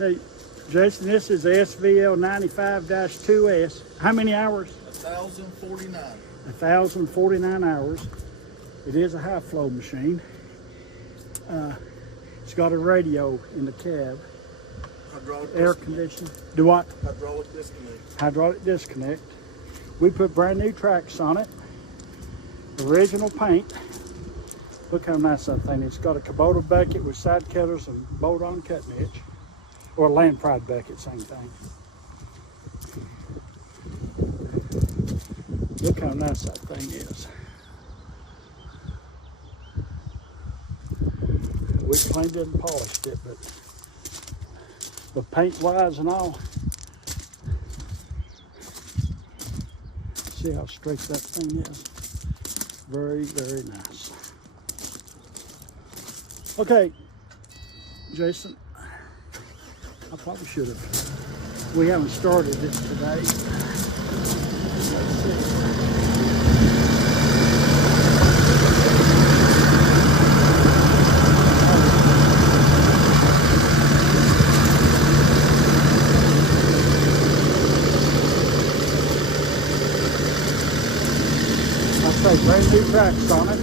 Okay, Jason, this is the SVL95-2S. How many hours? 1,049. 1,049 hours. It is a high flow machine. It's got a radio in the cab. Hydraulic Air disconnect. conditioning. Do what? Hydraulic disconnect. Hydraulic disconnect. We put brand new tracks on it. Original paint. Look how nice that thing is. It's got a Kubota bucket with side cutters and bolt-on cutting edge. Or a land pride bucket, same thing. Look how nice that thing is. We cleaned it and polished it, but paint-wise and all, see how straight that thing is. Very, very nice. Okay, Jason, I probably should have. We haven't started it today. Let's see. I'll say brand new tracks on it.